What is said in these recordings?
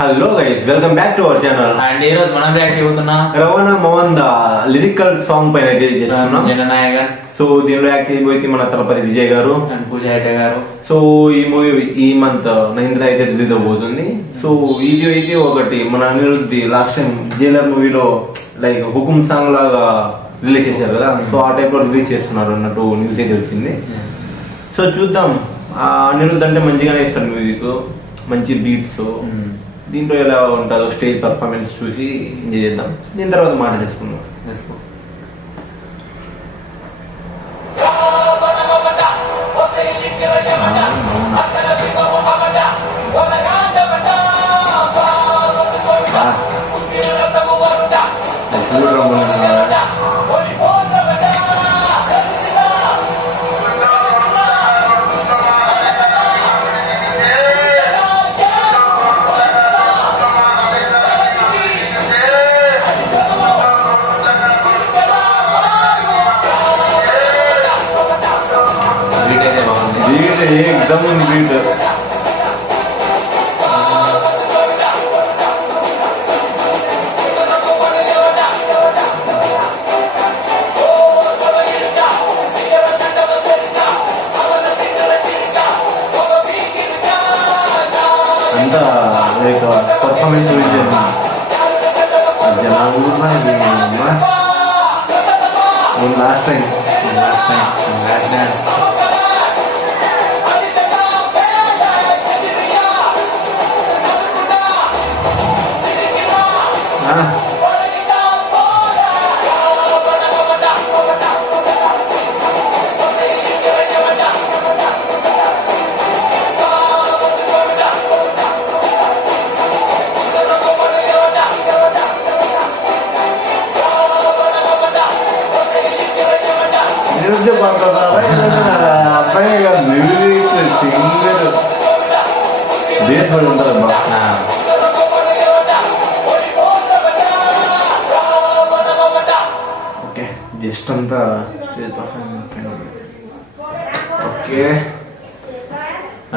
Hello guys, welcome back to our channel. And ఈ రోజు మనం రియాక్ట్ అవుతున్నాం రవాణా మోహన్ ద లిరికల్ సాంగ్ పైన అయితే చేస్తున్నాం. జననాయక. సో దీనిలో యాక్ట్ చేయబోతే మన తలపతి విజయ్ గారు అండ్ పూజ హెగ్డే గారు. సో ఈ మూవీ ఈ మంత్ 9th అయితే రిలీజ్ అవబోతుంది. సో ఇది అయితే ఒకటి మన అనిరుద్ధి లాస్ట్ టైం జైలర్ మూవీలో లైక్ హుకుమ్ సాంగ్ లాగా రిలీజ్ చేశారు కదా, సో ఆ టైప్ లో రిలీజ్ చేస్తున్నారు అన్నట్టు న్యూస్ అయితే వచ్చింది. సో చూద్దాం. అనిరుద్ధ్ అంటే మంచిగానే ఇస్తాడు మ్యూజిక్, మంచి బీట్స్. దీంట్లో ఎలా ఉంటుందో స్టేజ్ పర్ఫార్మెన్స్ చూసి ఎంజాయ్ చేద్దాం. దీని తర్వాత మాట్లాడేసుకుందాం. एकदम बीट అంతా లైక్ పర్ఫార్మెన్స్ జనాలు లాస్ట్ టైం డాన్స్. అబ్బాయి కాదు, మ్యూజిక్ సింగర్ దేశం ఉంటుందమ్మా. ఓకే, జస్ట్ అంతా stage performance. Okay,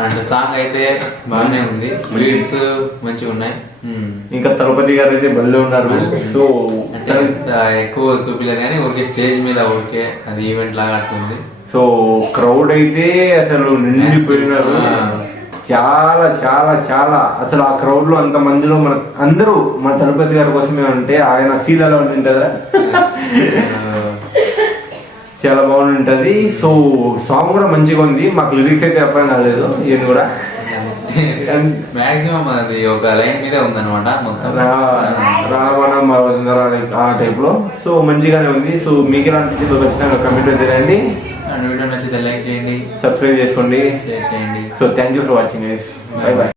and song అయితే బాగానే ఉంది, లీడ్స్ మంచిగా ఉన్నాయి. ఇంకా తలపతి గారు అయితే బల్లే ఉన్నారు. సో అంటే ఎక్కువ చూపించలేదు కానీ ఊరికే స్టేజ్ మీద ఊరికే అది ఈవెంట్ లాగా అట్టుంది. సో క్రౌడ్ అయితే అసలు నిండిపోయినారు. చాలా చాలా చాలా అసలు ఆ క్రౌడ్ లో అంత మందిలో మన అందరూ మన తలపతి గారి కోసమే ఉంటే ఆయన ఫీల్ అలా ఉంటుందా. చాలా బాగుంటుంది. సో సాంగ్ కూడా మంచిగా ఉంది. మాకు లిరిక్స్ అయితే అర్థం కాలేదు ఏం కూడా. మాక్సిమం అది ఒక లైన్ మీద ఉందన్నమాట మొత్తం, రావణం ఆ టైప్ లో. సో మంచిగానే ఉంది. సో మీకు ఎలాంటి ఖచ్చితంగా కమెంట్ చేయండి. అండ్ వీడియో నచ్చితే లైక్ చేయండి, సబ్స్క్రైబ్ చేసుకోండి, షేర్ చేయండి. So thank you for watching. By by.